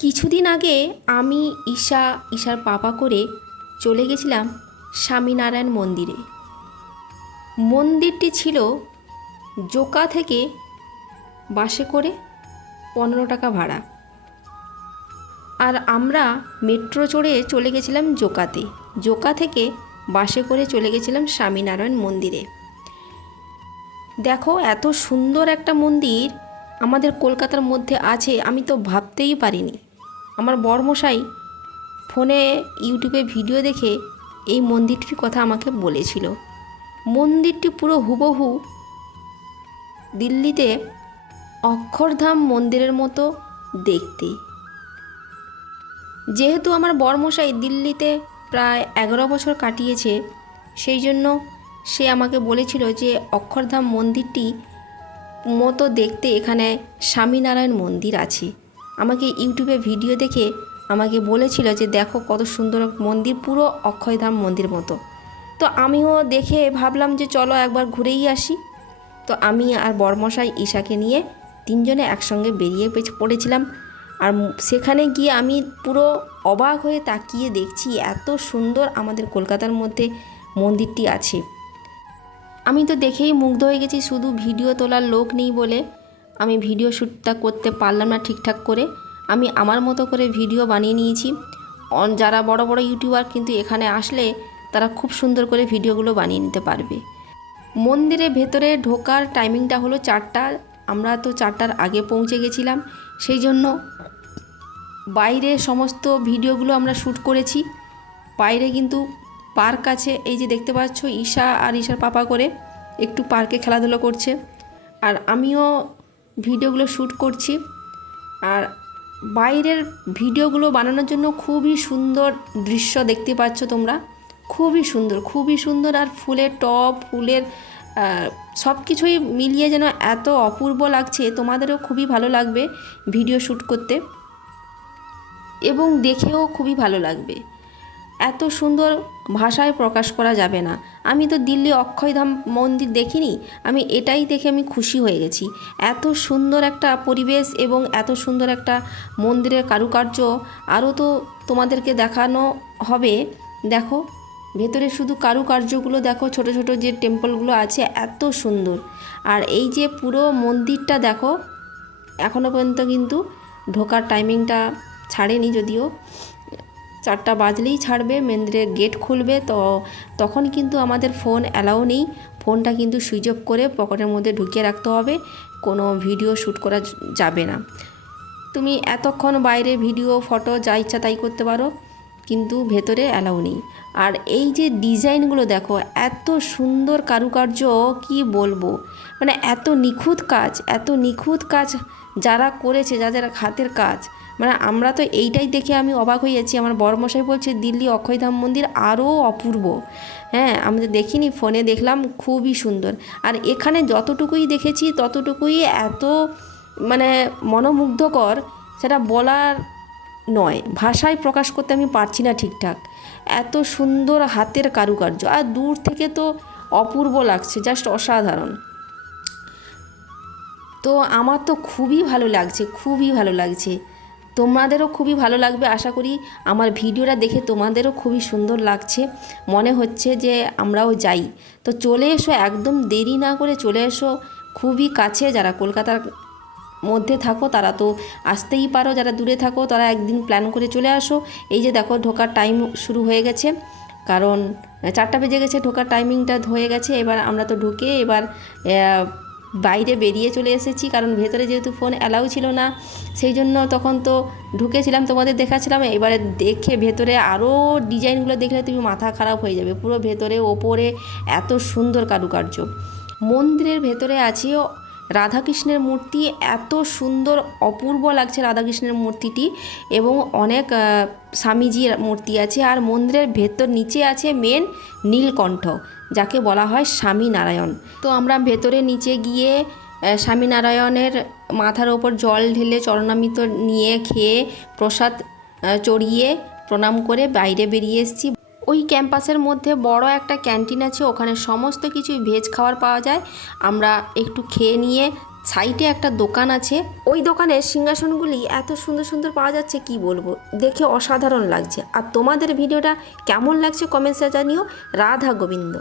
কিছুদিন আগে আমি ঈশার পাপা করে চলে গেছিলাম স্বামীনারায়ণ মন্দিরে। মন্দিরটি ছিল জোকা থেকে বাসে করে 15 টাকা ভাড়া, আর আমরা মেট্রো চড়ে চলে গেছিলাম জোকাতে। জোকা থেকে বাসে করে চলে গেছিলাম স্বামীনারায়ণ মন্দিরে। দেখো, এত সুন্দর একটা মন্দির আমাদের কলকাতার মধ্যে আছে আমি তো ভাবতেই পারিনি। আমার বরমশাই ফোনে ইউটিউবে ভিডিও দেখে এই মন্দিরটির কথা আমাকে বলেছিল। মন্দিরটি পুরো হুবহু দিল্লিতে অক্ষরধাম মন্দিরের মতো দেখতে। যেহেতু আমার বরমশাই দিল্লিতে প্রায় 11 বছর কাটিয়েছে, সেই জন্য সে আমাকে বলেছিল যে অক্ষরধাম মন্দিরটি মতো দেখতে এখানে স্বামীনারায়ণ মন্দির আছে। আমাকে ইউটিউবে ভিডিও দেখে আমাকে বলেছিল যে দেখো কত সুন্দর মন্দির, পুরো অক্ষয়ধাম মন্দির মতো। তো আমিও দেখে ভাবলাম যে চলো একবার ঘুরেই আসি। তো আমি আর বরমশাই ঈশাকে নিয়ে তিনজনে একসঙ্গে বেরিয়ে পড়েছিলাম। আর সেখানে গিয়ে আমি পুরো অবাক হয়ে তাকিয়ে দেখছি এত সুন্দর আমাদের কলকাতার মধ্যে মন্দিরটি আছে। আমি তো দেখেই মুগ্ধ হয়ে গেছি। শুধু ভিডিও তোলার লোক নেই বলে আমি ভিডিও শ্যুটটা করতে পারলাম না ঠিকঠাক করে। আমি আমার মতো করে ভিডিও বানিয়ে নিয়েছি। যারা বড় বড় ইউটিউবার কিন্তু এখানে আসলে তারা খুব সুন্দর করে ভিডিওগুলো বানিয়ে নিতে পারবে। মন্দিরের ভেতরে ঢোকার টাইমিংটা হলো 4টা। আমরা তো 4টার আগে পৌঁছে গেছিলাম, সেই জন্য বাইরে সমস্ত ভিডিওগুলো আমরা শ্যুট করেছি। বাইরে কিন্তু পার্ক আছে, এই যে দেখতে পাচ্ছ ঈশা আর ঈশার পাপা করে একটু পার্কে খেলাধুলো করছে, আর আমিও ভিডিওগুলো শ্যুট করছি। আর বাইরের ভিডিওগুলো বানানোর জন্য খুবই সুন্দর দৃশ্য দেখতে পাচ্ছ তোমরা, খুবই সুন্দর, খুবই সুন্দর। আর ফুলের টব, ফুলের সব কিছুই মিলিয়ে যেন এত অপূর্ব লাগছে, তোমাদেরও খুবই ভালো লাগবে ভিডিও শ্যুট করতে এবং দেখেও খুবই ভালো লাগবে। এত সুন্দর ভাষায় প্রকাশ করা যাবে না। আমি তো দিল্লি অক্ষয়ধাম মন্দির দেখিনি, আমি এটাই দেখে আমি খুশি হয়ে গেছি। এত সুন্দর একটা পরিবেশ এবং এত সুন্দর একটা মন্দিরের কারুকার্য আরও তো তোমাদেরকে দেখানো হবে। দেখো ভেতরে শুধু কারুকার্যগুলো দেখো, ছোট ছোট যে টেম্পলগুলো আছে এত সুন্দর। আর এই যে পুরো মন্দিরটা দেখো, এখনও পর্যন্ত কিন্তু ঢোকার টাইমিংটা ছাড়েনি, যদিও 4টা বাজলেই ছাড়বে, মন্দিরের গেট খুলবে। তো তখন কিন্তু আমাদের ফোন অ্যালাউ নেই, ফোনটা কিন্তু সুইচ অফ করে পকেটের মধ্যে ঢুকিয়ে রাখতে হবে, কোনো ভিডিও শ্যুট করা যাবে না। তুমি এতক্ষণ বাইরে ভিডিও ফটো যা ইচ্ছা তাই করতে পারো, কিন্তু ভেতরে অ্যালাউ নেই। আর এই যে ডিজাইনগুলো দেখো, এত সুন্দর কারুকার্য কি বলবো, মানে এত নিখুঁত কাজ, এত নিখুঁত কাজ যারা করেছে, যাদের হাতের কাজ, মানে আমরা তো এইটাই দেখে আমি অবাক হয়ে যাচ্ছি। আমার বড়মশাই বলছে দিল্লি অক্ষয়ধাম মন্দির আরও অপূর্ব। হ্যাঁ, আমি তো দেখিনি, ফোনে দেখলাম, খুবই সুন্দর। আর এখানে যতটুকুই দেখেছি ততটুকুই এত মানে মনোমুগ্ধকর, সেটা বলার নয়, ভাষায় প্রকাশ করতে আমি পারছি না ঠিকঠাক। এত সুন্দর হাতের কারুকার্য, আর দূর থেকে তো অপূর্ব লাগছে, জাস্ট অসাধারণ। তো আমার তো খুবই ভালো লাগছে, খুবই ভালো লাগছে। তোমাদেরও খুবই ভালো লাগবে আশা করি। আমার ভিডিওটা দেখে তোমাদেরও খুবই সুন্দর লাগছে, মনে হচ্ছে যে আমরাও যাই। তো চলে এসো, একদম দেরি না করে চলে এসো, খুবই কাছে। যারা কলকাতার মধ্যে থাকো তারা তো আসতেই পারো, যারা দূরে থাকো তারা একদিন প্ল্যান করে চলে আসো। এই যে দেখো ঢোকার টাইম শুরু হয়ে গেছে, কারণ 4টা বেজে গেছে, ঢোকার টাইমিংটা হয়ে গেছে। এবার আমরা তো ঢুকে এবার বাইরে বেরিয়ে চলে এসেছি, কারণ ভেতরে যেহেতু ফোন অ্যালাউ ছিল না, সেই জন্য তখন তো ঢুকেছিলাম, তোমাদের দেখাচ্ছিলাম। এবারে দেখে ভেতরে আরও ডিজাইনগুলো দেখলে তুমি মাথা খারাপ হয়ে যাবে। পুরো ভেতরে ওপরে এত সুন্দর কারুকার্য। মন্দিরের ভেতরে আছে রাধাকৃষ্ণের মূর্তি, এত সুন্দর অপূর্ব লাগছে রাধাকৃষ্ণের মূর্তিটি, এবং অনেক স্বামীজির মূর্তি আছে। আর মন্দিরের ভেতর নিচে আছে মেন নীলকণ্ঠ, যাকে বলা হয় স্বামীনারায়ণ। তো আমরা ভেতরে নিচে গিয়ে স্বামীনারায়ণের মাথার ওপর জল ঢেলে চরণামৃত নিয়ে খেয়ে প্রসাদ চড়িয়ে প্রণাম করে বাইরে বেরিয়ে এসেছি। ওই ক্যাম্পাসের মধ্যে বড় একটা ক্যান্টিন আছে, ওখানে সমস্ত কিছুই ভেজ খাবার পাওয়া যায়। আমরা একটু খেয়ে নিয়ে সাইডে একটা দোকান আছে, ওই দোকানের সিংহাসনগুলি এত সুন্দর সুন্দর পাওয়া যাচ্ছে কি বলবো, দেখে অসাধারণ লাগছে। আর তোমাদের ভিডিওটা কেমন লাগছে কমেন্টসে জানিও। রাধা গোবিন্দ।